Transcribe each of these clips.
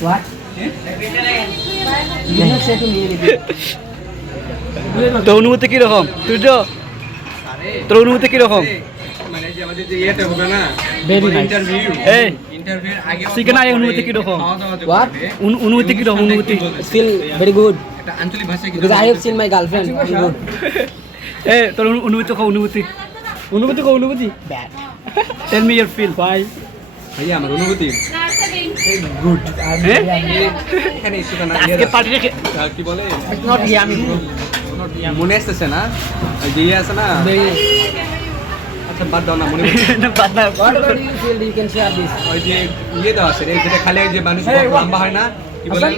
What? You not say to me anything. তোর অনুভূতি কিরকম সূর্য তোর অনুভূতি কিরকম মানে যে আমাদের যে ইয়েটা হবে না Very nice. ইন্টারভিউ এই ইন্টারভিউর আগে চিকেন আগে অনুভূতি কিরকম What? অনুভূতি কিরকম অনুভূতি Feel very good একটা আঞ্চলিক ভাষায় because I have seen my girlfriend. Very good. এ তোর অনুভূতি কো অনুভূতি অনুভূতি Bad. Tell me your feel by ভাইয়া আমার অনুভূতি গুড এখানে একটু না আজকে পার্টি রেখে কি বলে It's not yummy. মনে আসতেছে না ওই যে ইয়ে আছে না আচ্ছা বাদ দাও না মনে Whatever you feel, you can share this. ওই যে ইয়ে দেওয়া আছে যেটা খালি যে মানুষ লম্বা হয় না কি বলে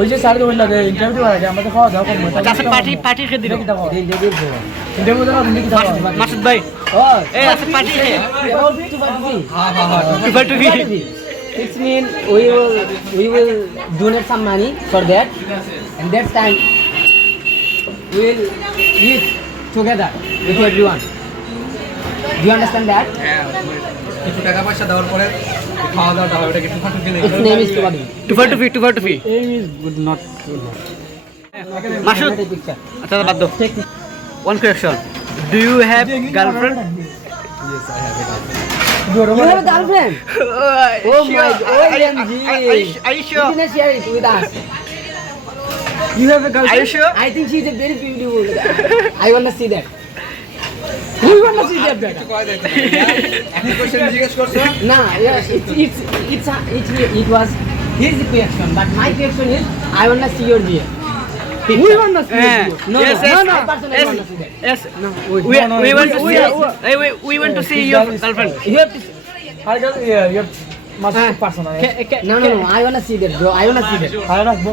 ওই যে স্যার বলল যে ইন্টারভিউ আগে আমাদের খাওয়া দাওয়া করবো আজকে পার্টি রেখে দিল ইন্টারভিউ দাও তুমি কি দাও মাসুদ ভাই Oh, এই আজকে পার্টি রেখে about to party. টুফা টুফি It means we will donate some money for that, and that time we will eat together with everyone. Do you understand that? হ্যাঁ কিছু টাকা পয়সা দেওয়ার পরে খাওয়া দাওয়াটা হবে ওটাকে টুফা টুফি Its name is Tubadi. টুফা টুফি M is good not Masud Take a picture. আচ্ছা বাদ দাও Take it. One question do you have girlfriend You have a girlfriend? Oh my God! OMG! Are you You sure? can share it with us. You have a Are you sure? I think she's a very beautiful. I want to see that. We want to see that কিছু কয় দেখতে একটা question জিজ্ঞেস করছো Nah, yeah, it was his reaction, but my reaction is I want to see your beer. We want to see Yeah. No, Yes, no, yes. no, I personally Yes. want to see that. Yes. No, We want to see. We want to see your girlfriend. you have to. I got you must personal No, I want to see that, bro. I want to see that. I রাখবো